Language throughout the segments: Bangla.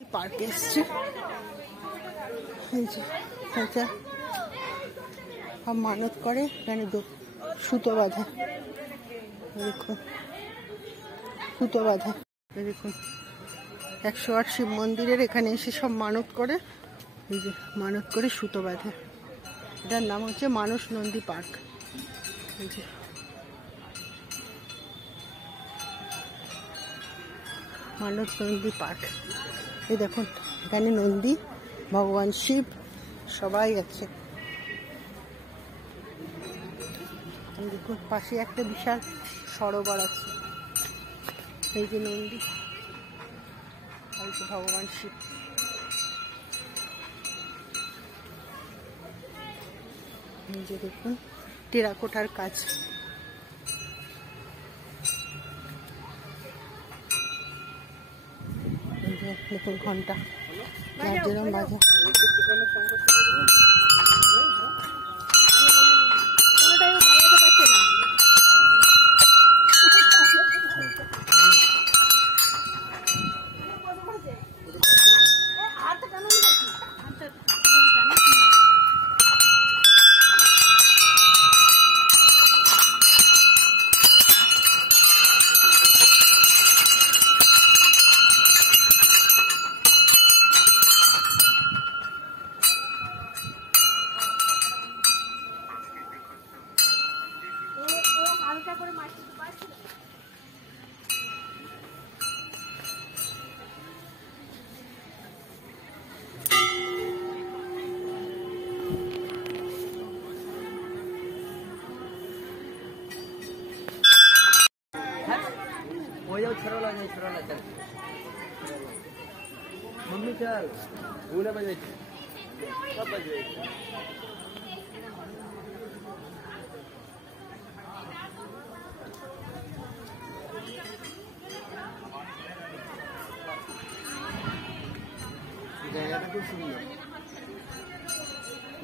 পার্কে এসছে, সব মানত করে এখানে সুতো বাঁধে, দেখুন সুতো বাঁধে, দেখুন 108 শিব মন্দিরের এখানে এসে সব মানত করে, এই যে মানত করে সুতো বাঁধে। এটার নাম হচ্ছে মানস নন্দী পার্ক। এই যে মানস নন্দী পার্ক, এই দেখুন এখানে নন্দী, ভগবান শিব সবাই আছে। দেখুন পাশে একটা বিশাল সরোবর আছে, এই যে নন্দী, এই যে ভগবান শিব। এই যে দেখুন টেরাকোটার কাজ, এই যে দেখুন ঘন্টা যেরকম বাজে। चल मम्मी चल भूले बजे सब बजे জায়গাটা খুব সুন্দর,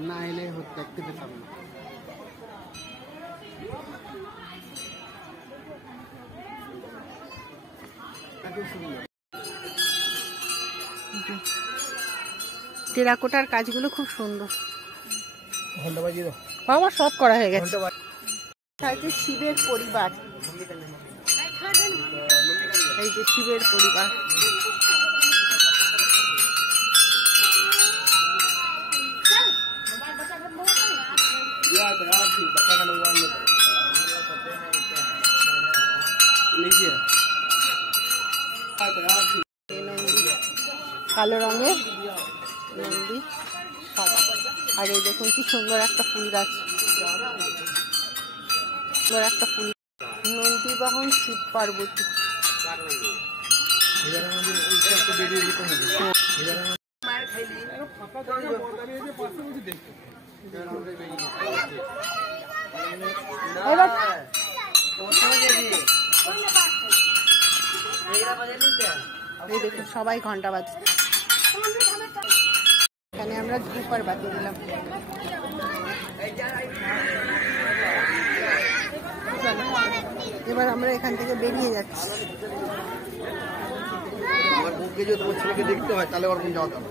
না এলে দেখতে পেতাম না। টেরাকোটার কাজগুলো খুব সুন্দর, ঘন্টা বাজিয়ে দাও বাবা, সব করা হয়ে গেছে। শিবের পরিবার, এই যে শিবের পরিবার, কালো রঙের নন্দী, আর এই দেখুন কি সুন্দর একটা ফুল গাছ, সুন্দর একটা ফুল, নন্দী বাহন শিব পার্বতী। এই দেখুন সবাই ঘন্টা বাজছে, এখানে আমরা ধূপার বাতি দিলাম। এবার আমরা এখান থেকে বেরিয়ে যাচ্ছি। আমার বউকে যদি তোমার ছেলেকে দেখতে হয় তাহলে ওরকম যাওয়া দাও।